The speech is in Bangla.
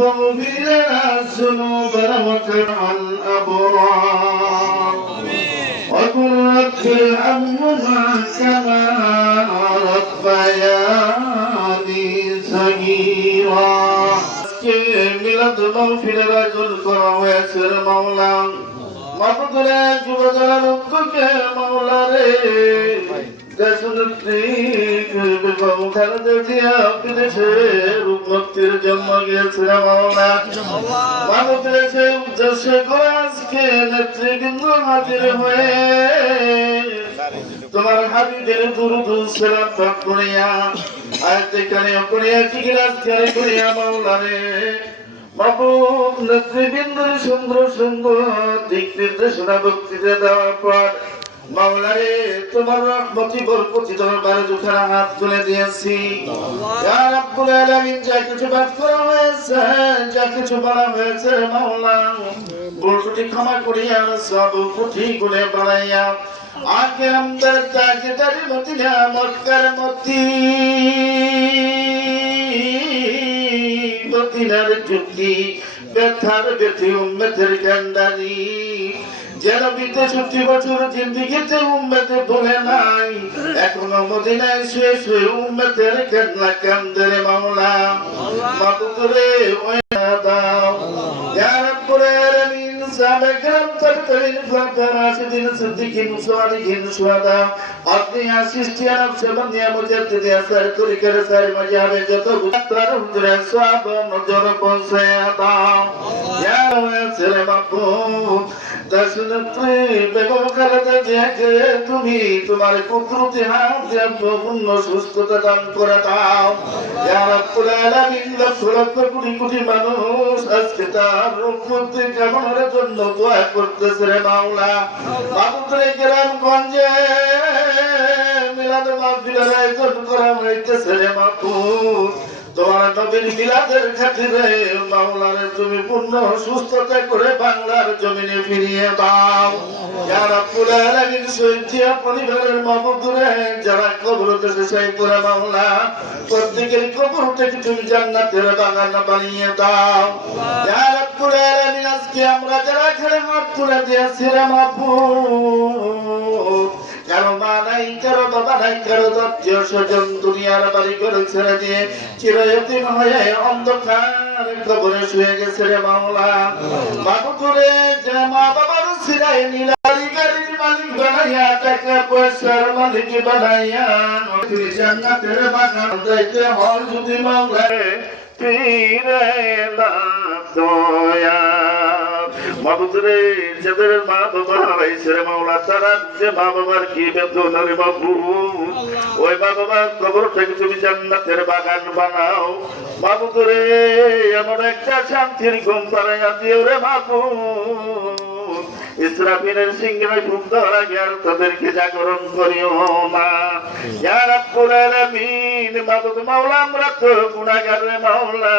فاغفر لنا ذنوبنا وكرم الأبرار وقل رب ارحمهما كما ربياني صغيرا মিলাদ মাহফিলের আয়োজন করা হয়েছে মাওলা মাহফিলে যুবকরা লক্ষ্যকে মাওলা রে দেশনেত্রী বেগম খালেদা জিয়া বিদেশের উন্নতির জন্য গিয়েছে মাওলা মাহফিলে সেই উদ্দেশ্যে করে আজকে নেতৃবৃন্দ হাজির হয়ে তোমার হাবিবের দুরূদ সালাম পাঠ করিয়া আয়াতে কারিমা করিয়া কিরাত করিয়া মাওলা রে মাহবুব নেতৃবৃন্দের সুন্দর সুন্দর দিক নির্দেশনা বক্তৃতা দেওয়ার পর মাওলা রে তোমার রহমতি বরকতি দরবারে দুখানা হাত তুলে দিয়েছি ইয়া রাব্বুল আলামিন যা কিছু বাদ করা হয়েছে যা কিছু বলা হয়েছে মাওলা ভুল ত্রুটি ক্ষমা করিয়া সব কুটি গুণে বাড়াইয়া আখের আমদার তাজদারি মদিনা মক্কার মদিনার চুক্তি ব্যথার ব্যথি উম্মতের কান্ডারি যেন বিতে 70 বছর জিন্দিগিতে উম্মতে ভুলে নাই এখনো মদিনায় শুয়ে শুয়ে উম্মতের কান্না কান্দে রে মাওলা মাবুদ রে ওই দাও ইয়া রাব্বুল আলামিন সাহাবা کرام তাবেঈন ফুকারা রাশিদিন সিদ্দিকিন সালিহিন শুহাদা আপনি আসিস্টিয়ান সেবনিয়া মুজাদ্দিদ আসার তরিকার সারি মাযহাবে যত গুতার হুজুরে সওয়াব নজর পৌঁছায়া দাও ইয়া ওয়াসির মাবুদ দেশনেত্রী বেগম খালেদা জিয়াকে তুমি তোমার কুদরতি হাত দিয়ে পূর্ণ সুস্থতা দান করে দাও ইয়া রাব্বুল আলামিন লক্ষ লক্ষ কোটি কোটি মানুষ আজকে তার রহমতের কামনার জন্য দোয়া করতেছে রে মাওলা মাবুদ রে গ্রামগঞ্জে মিলাদ মাহফিলের আয়োজন করা হয়েছে রে মাবুদ তোমার নবীর মিলাদের খাতিরে মাওলা রে তুমি পূর্ণ সুস্থতা করে বাংলার জমিনে ফিরিয়ে দাও ইয়া রাব্বুল আলামিন সৈয়দিয়া পরিবারের মাবুদ রে যারা কবরতে শেষাই করে মাওলা প্রত্যেকের কবরটাকে তুমি জান্নাতের বাগান বানিয়ে দাও ইয়া রাব্বুল আলামিন আজকে আমরা যারা এখানে হাত তুলে দিয়েছি রে মাবুদ কারো মা নাই কারো বাবা নাই কারো আত্মীয় স্বজন দুনিয়ার বাড়ি ঘর ছেড়ে দিয়ে চিরয়তীম হয়ে অন্ধকার কবরে শুয়ে গেছে রে মাওলা মাবুদ রে যে মা বাবার সিরাই নীলারি গাড়ির মালিক বানাইয়া টাকা পয়সার মালিক বানাইয়া তুমি জান্নাতের বাগান যাইতে হয় যদি মাওলা ফিরে না দয়া মাবুদ রে যাদের মা বাবা হারাইছে রে মাওলা তারা যে মা বাবার কি বেদনা রে মাবুদ ওই মা বাবার কবরটাকে তুমি জান্নাতের বাগান বানাও মাবুদ রে এমন একটা শান্তির ঘুম পাড়াইয়া দিও রে মাবুদ ইসরাফিলের সিংহায় ঘুম দেওয়ার আগে আর তাদেরকে জাগরণ করিও না ইয়া রাব্বুল আলামিন মাবুদ মাওলা আমরা তো গুনাহগার রে মাওলা